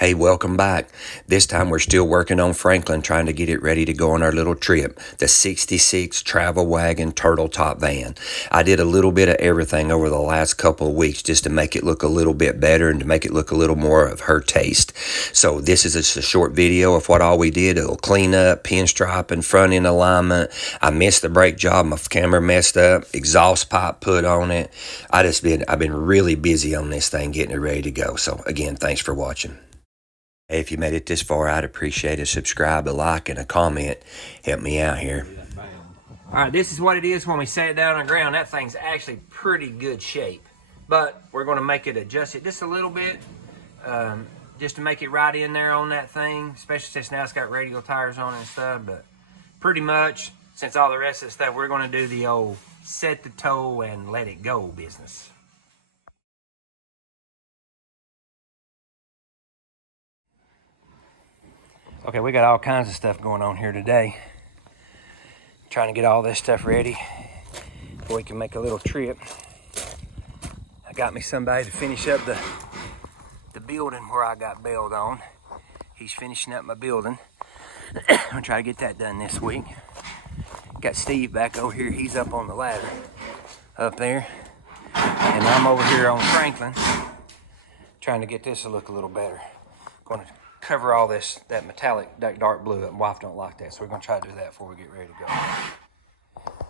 Hey, welcome back. This time we're still working on Franklin, trying to get it ready to go on our little trip. The 66 Travel Wagon Turtle Top Van. I did a little bit of everything over the last couple of weeks just to make it look a little bit better and to make it look a little more of her taste. So this is just a short video of what all we did. It'll clean up, pinstripe and front end alignment. I missed the brake job. My camera messed up. Exhaust pipe put on it. I've been really busy on this thing, getting it ready to go. So again, thanks for watching. Hey, if you made it this far, I'd appreciate a subscribe, a like, and a comment. Help me out here. All right, this is what it is when we set it down on the ground. That thing's actually pretty good shape, but we're going to make it adjust it just a little bit, just to make it right in there on that thing, especially since now it's got radial tires on it and stuff. But pretty much, since all the rest of the stuff, we're going to do the old set the toe and let it go business. Okay, we got all kinds of stuff going on here today. Trying to get all this stuff ready before we can make a little trip. I got me somebody to finish up the building where I got bailed on. He's finishing up my building. I'm gonna try to get that done this week. Got Steve back over here. He's up on the ladder up there. And I'm over here on Franklin trying to get this to look a little better. Gonna cover all this, that metallic, that dark blue up. Wife don't like that, so we're gonna try to do that before we get ready to go.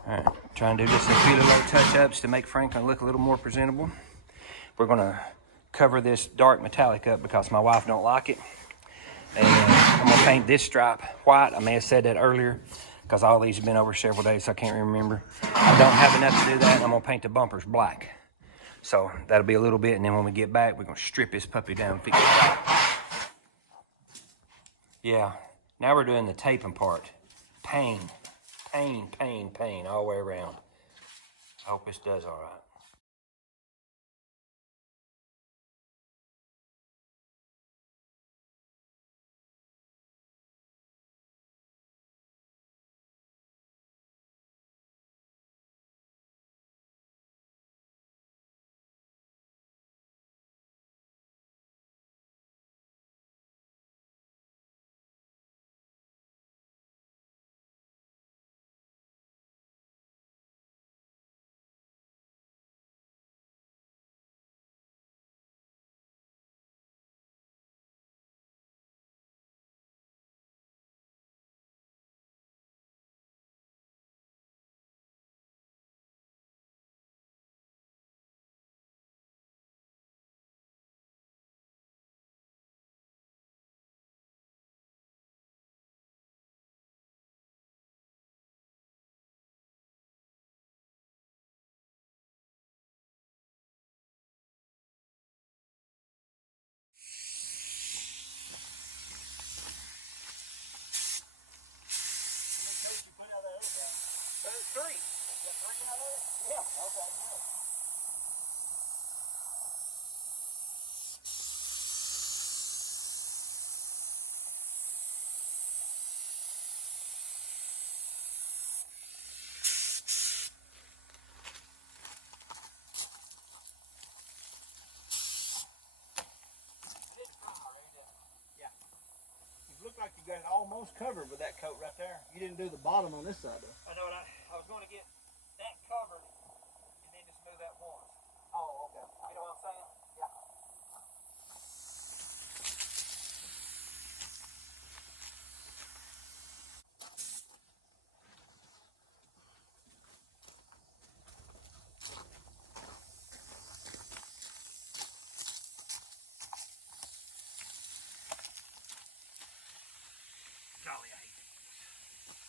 All right, trying to do just a few little touch-ups to make Franklin look a little more presentable. We're gonna cover this dark metallic up because my wife don't like it. And I'm gonna paint this stripe white. I may have said that earlier because all these have been over several days, so I can't remember. I don't have enough to do that, and I'm gonna paint the bumpers black. So that'll be a little bit, and then when we get back, we're gonna strip this puppy down and fix it out. Yeah, now we're doing the taping part. Pain all the way around. I hope this does all right. Three. You got three out of it? Yeah. Okay, good. Yeah. You look like you got it almost covered with that coat right there. You didn't do the bottom on this side though. I know what I was going to get that covered and then just move that once. Oh, okay. You know what I'm saying? Yeah. Golly, I hate these.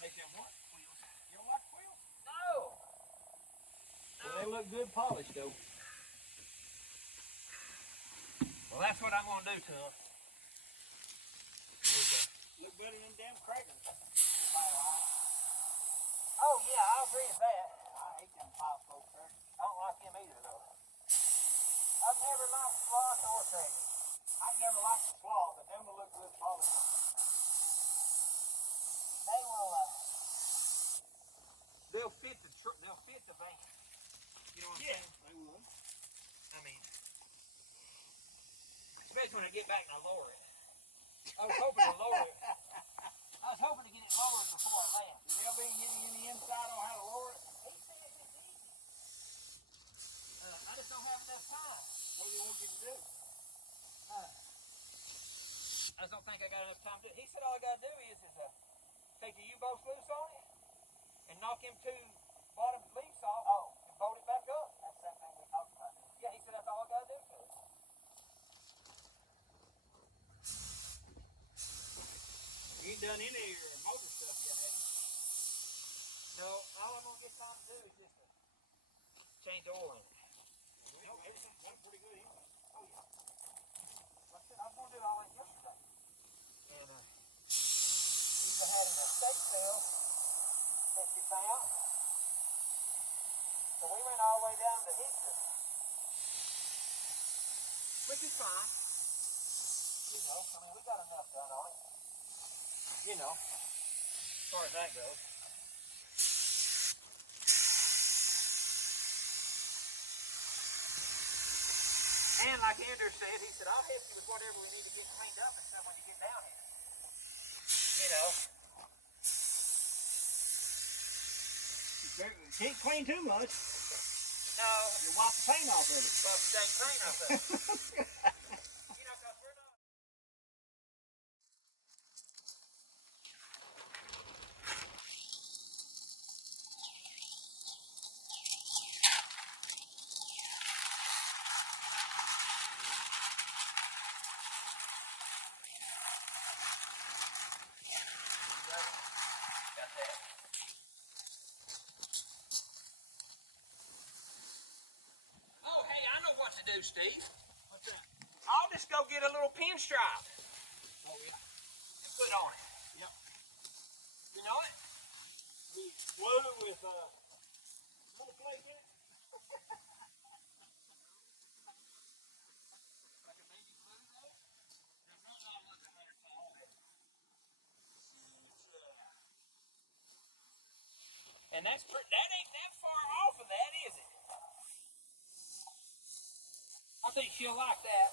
Hate them what? Wheels. You don't like wheels? No. Well, they look good polished though. Well, that's what I'm going to do to them. Look better than damn crackers. Oh, yeah, I agree with that. I hate them pile folk crackers. I don't like them either, though. I've never liked sloth or crackers. I never liked the slaw, but them will look good polished on this thing. They will, they'll fit the van. You know what I'm saying? They will. I mean, especially when I get back and I lower it. I was hoping to lower it. I was hoping to get it lowered before I left. Did LB give you any insight on how to lower it? He said it's easy. I just don't have enough time. What do you want you to do? I just don't think I got enough time to do it. He said all I got to do is take the U-bolts loose on it and knock them two bottom leaves off and bolt it back up. That's that thing we talked about. Yeah, he said that's all I got to do to it. You ain't done any of your motor stuff yet, have you? No, all I'm going to get time to do is just to change oil in it. No, everything's done pretty good anyway. Oh, yeah. Like I said, I was going to do all that yesterday. And Eva had in a steak sale that she found. So we went all the way down to Houston. Which is fine. You know, I mean, we got enough done on it. You know, as far as that goes. And like Andrew said, he said, I'll help you with whatever we need to get cleaned up and stuff when you get down here. You know. You can't clean too much. No. You wipe the paint off of it. Wipe the dang paint off of it. You know, because we're not. Oh, hey, I know what to do, Steve. What's that? I'll just go get a little pinstripe Oh, yeah. and put on it. Yep. You know it? We glue with little plate in it. Like a baby glue, though? It might not look 100% on it. And that ain't that far off of that, is it? I think she'll like that.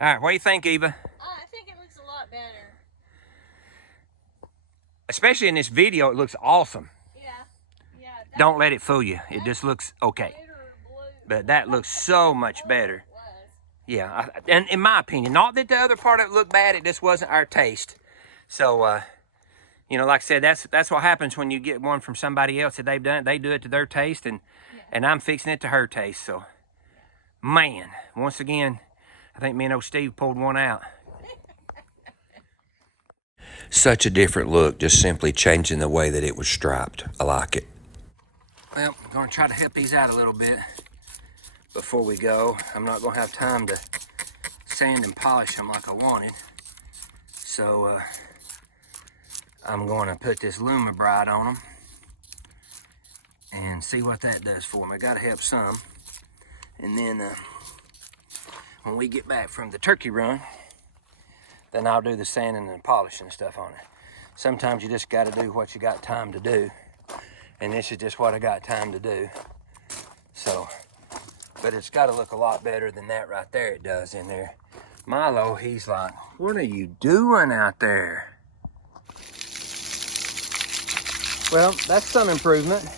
All right, what do you think, Eva? I think it looks a lot better. Especially in this video, it looks awesome. Yeah. Yeah. Don't let it fool you. It just looks okay. But that looks so much better. Yeah, and in my opinion, not that the other part of it looked bad, it just wasn't our taste. So, you know, like I said, that's what happens when you get one from somebody else that they've done it. They do it to their taste, and I'm fixing it to her taste. So, man, once again, I think me and old Steve pulled one out. Such a different look, just simply changing the way that it was striped. I like it. Well, I'm going to try to help these out a little bit before we go. I'm not going to have time to sand and polish them like I wanted. So, I'm going to put this Lumibrite on them and see what that does for me. I got to help some. And then when we get back from the turkey run, then I'll do the sanding and polishing and stuff on it. Sometimes you just got to do what you got time to do. And this is just what I got time to do. So, but it's got to look a lot better than that right there it does in there. Milo, he's like, what are you doing out there? Well, that's some improvement.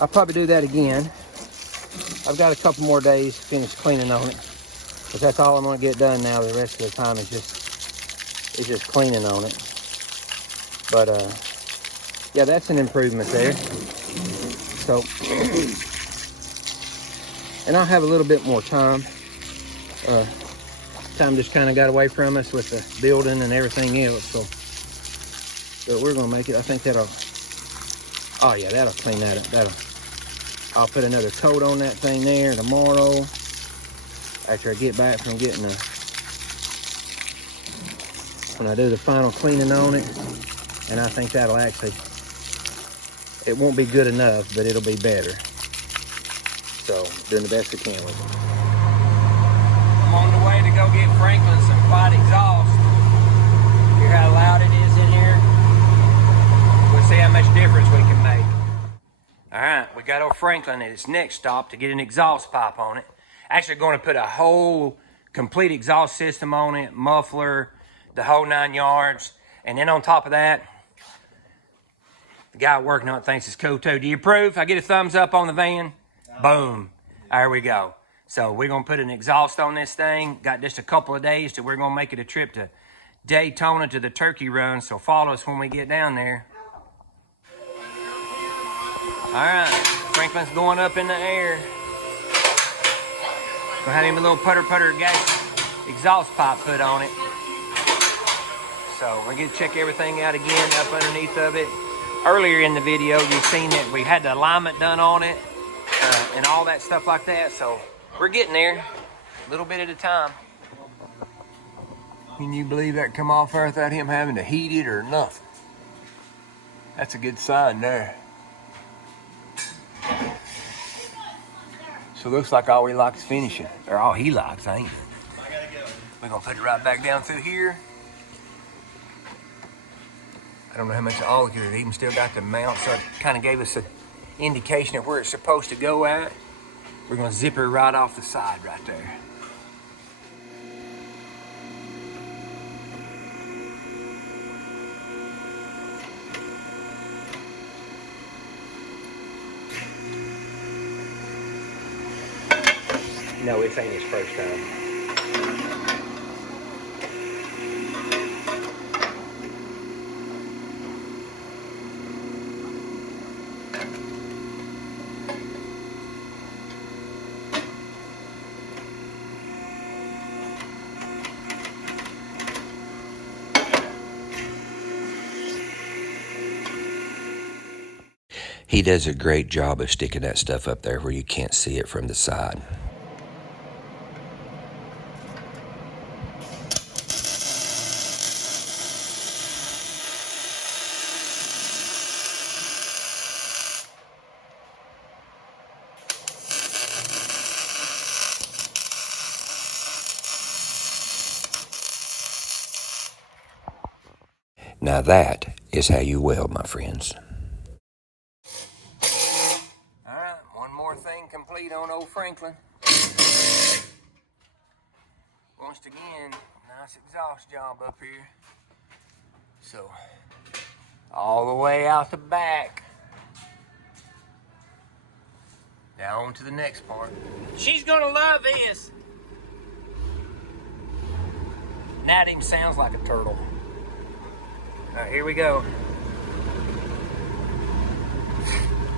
I'll probably do that again. I've got a couple more days to finish cleaning on it. But that's all I'm going to get done now. The rest of the time is just cleaning on it. But, yeah, that's an improvement there. So, and I'll have a little bit more time. Time just kind of got away from us with the building and everything else. So, but we're going to make it. I think that'll, oh yeah, that'll clean that up. I'll put another coat on that thing there tomorrow after I get back from getting when I do the final cleaning on it. And I think that'll actually, it won't be good enough, but it'll be better. So, doing the best I can with it. I'm on the way to go get Franklin some quad exhaust. Hear how loud it is in here? We'll see how much difference we can make. All right, we got old Franklin at its next stop to get an exhaust pipe on it. Actually going to put a whole complete exhaust system on it, muffler, the whole 9 yards. And then on top of that, the guy working on it thinks it's cool too. Do you approve? I get a thumbs up on the van? Boom. There we go. So we're going to put an exhaust on this thing. Got just a couple of days till we're going to make it a trip to Daytona to the turkey run. So follow us when we get down there. All right, Franklin's going up in the air. Gonna have him a little putter gas exhaust pipe put on it. So we're gonna check everything out again up underneath of it. Earlier in the video, you've seen that we had the alignment done on it and all that stuff like that. So we're getting there, a little bit at a time. Can you believe that come off there without him having to heat it or nothing? That's a good sign there. So it looks like all we like is finishing, or all he likes, ain't it? I gotta go. We're gonna put it right back down through here. I don't know how much all here. It even still got the mount, so it kind of gave us an indication of where it's supposed to go at. We're gonna zip her right off the side right there. No, this ain't his first time. He does a great job of sticking that stuff up there where you can't see it from the side. Now that is how you weld, my friends. All right, one more thing complete on old Franklin. Once again, nice exhaust job up here. So, all the way out the back. Now on to the next part. She's gonna love this. Now it even sounds like a turtle. All right, here we go.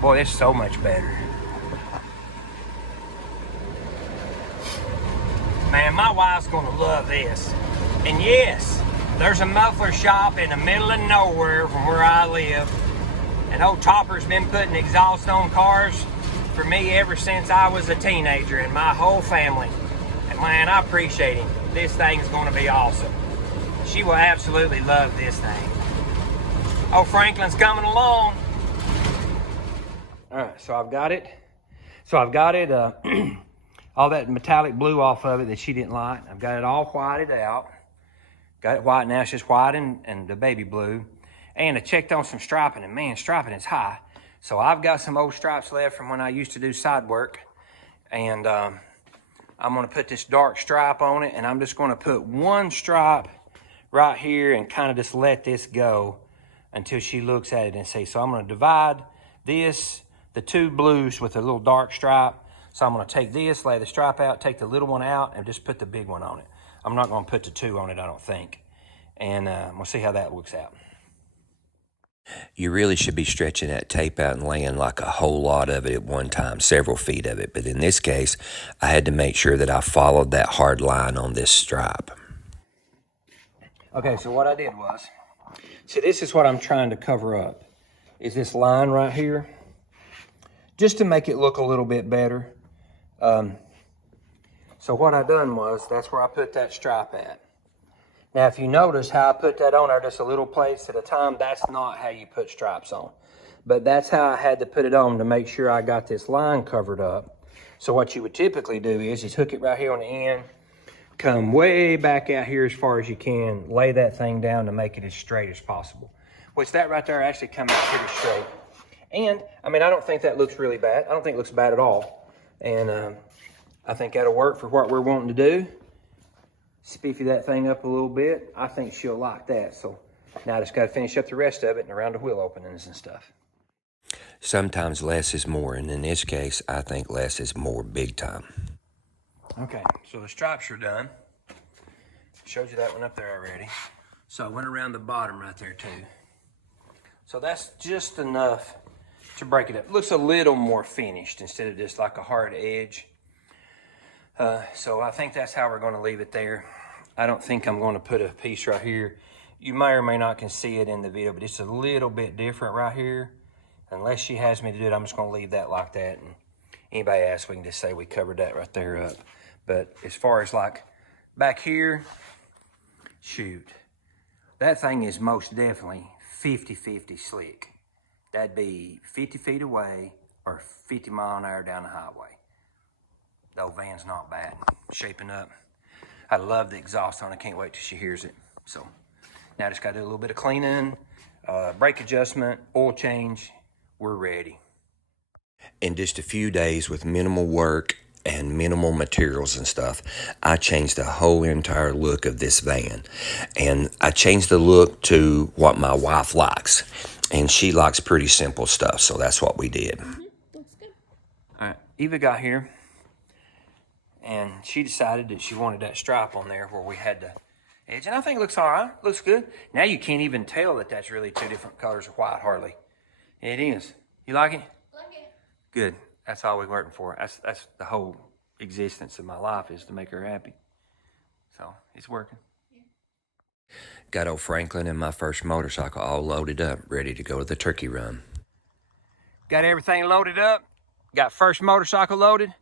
Boy, it's so much better. Man, my wife's gonna love this. And yes, there's a muffler shop in the middle of nowhere from where I live. And old Topper's been putting exhaust on cars for me ever since I was a teenager, and my whole family. And man, I appreciate him. This thing's gonna be awesome. She will absolutely love this thing. Oh, Franklin's coming along. All right, so I've got it. All that metallic blue off of it that she didn't like. I've got it all whited out. Got it white, now it's just white and the baby blue. And I checked on some striping, and man, striping is high. So I've got some old stripes left from when I used to do side work. And I'm gonna put this dark stripe on it, and I'm just gonna put one stripe right here and kind of just let this go until she looks at it and see. So I'm gonna divide this, the two blues with a little dark stripe. So I'm gonna take this, lay the stripe out, take the little one out, and just put the big one on it. I'm not gonna put the two on it, I don't think. And we'll see how that looks out. You really should be stretching that tape out and laying like a whole lot of it at one time, several feet of it. But in this case, I had to make sure that I followed that hard line on this stripe. Okay, so what I did was, see, this is what I'm trying to cover up, is this line right here, just to make it look a little bit better. So what I done was, that's where I put that stripe at. Now, if you notice how I put that on there just a little place at a time, that's not how you put stripes on. But that's how I had to put it on to make sure I got this line covered up. So what you would typically do is just hook it right here on the end, come way back out here as far as you can, lay that thing down to make it as straight as possible. Which that right there actually comes out pretty straight. And, I mean, I don't think that looks really bad. I don't think it looks bad at all. And I think that'll work for what we're wanting to do. Spiffy that thing up a little bit. I think she'll like that. So now I just got to finish up the rest of it and around the wheel openings and stuff. Sometimes less is more, and in this case, I think less is more big time. Okay, so the stripes are done. Showed you that one up there already. So I went around the bottom right there too. So that's just enough to break it up. It looks a little more finished instead of just like a hard edge. So I think that's how we're going to leave it there. I don't think I'm going to put a piece right here. You may or may not can see it in the video, but it's a little bit different right here. Unless she has me to do it, I'm just going to leave that like that. And anybody asks, we can just say we covered that right there up. But as far as like back here, shoot, that thing is most definitely 50-50 slick. That'd be 50 feet away or 50 mile an hour down the highway. The old van's not bad, shaping up. I love the exhaust on it. I can't wait till she hears it. So now I just got to do a little bit of cleaning, brake adjustment, oil change. We're ready. In just a few days with minimal work and minimal materials and stuff, I changed the whole entire look of this van. And I changed the look to what my wife likes. And she likes pretty simple stuff, so that's what we did. Looks good. All right, Eva got here, and she decided that she wanted that stripe on there where we had the edge. And I think it looks all right, looks good. Now you can't even tell that that's really two different colors of white, hardly. It is. You like it? Like it. Good. That's all we're working for. That's the whole existence of my life, is to make her happy. So it's working. Got old Franklin and my first motorcycle all loaded up, ready to go to the turkey run. Got everything loaded up. Got first motorcycle loaded.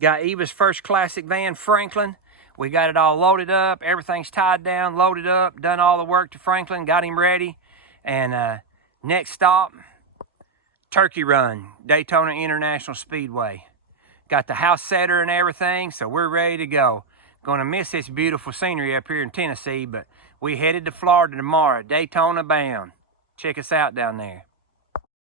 Got Eva's first classic van, Franklin. We got it all loaded up. Everything's tied down, loaded up. Done all the work to Franklin. Got him ready. And next stop, turkey run, Daytona International Speedway. Got the house setter and everything, so we're ready to go. Gonna miss this beautiful scenery up here in Tennessee, but we headed to Florida tomorrow, Daytona bound. Check us out down there.